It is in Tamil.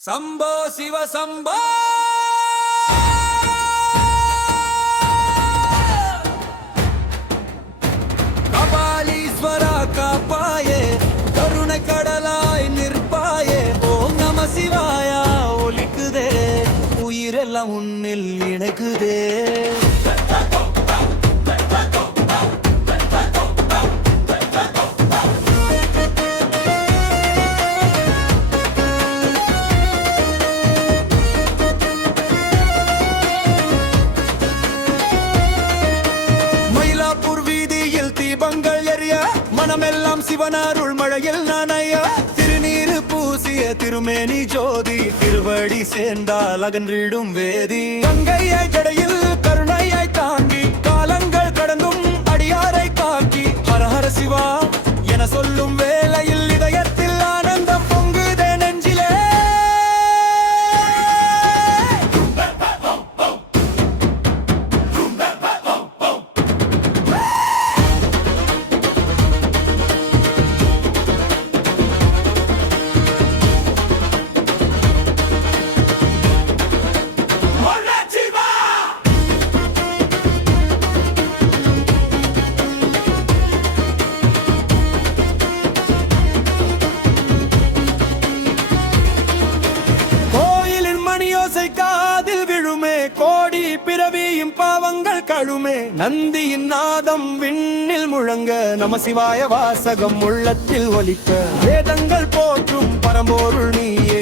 சம்போ சிவ சம்போ கபாலீஸ்வரா காப்பாயே கருணை கடலாய் நிற்பாயே ஓம் நம சிவாயா ஒலிக்குதே உயிரெல்லாம் உன்னில் இணைக்குதே. தீபங்கள் எரிய மனமெல்லாம் சிவனாருள் மழையில் நானையா திருநீரு பூசிய திருமேனி ஜோதி திருவடி சேர்ந்தால் அகன்றிடும் வேதி கங்கையை ஜடையில் கருணையாய் தாங்கி காலங்கள் கடந்தும் அடியாரை காக்கி ஹர ஹர சிவா என சொல்லும் வேளையில் இதயத்தில் ஆனந்தம் பொங்குதே நெஞ்சிலே. காதில் விழுமே கோடி பிறவியும் பாவங்கள் கழுமே நந்தியின் நாதம் விண்ணில் முழங்க நம சிவாய வாசகம் உள்ளத்தில் ஒலிக்க வேதங்கள் போற்றும் பரம்பொருள் நீயே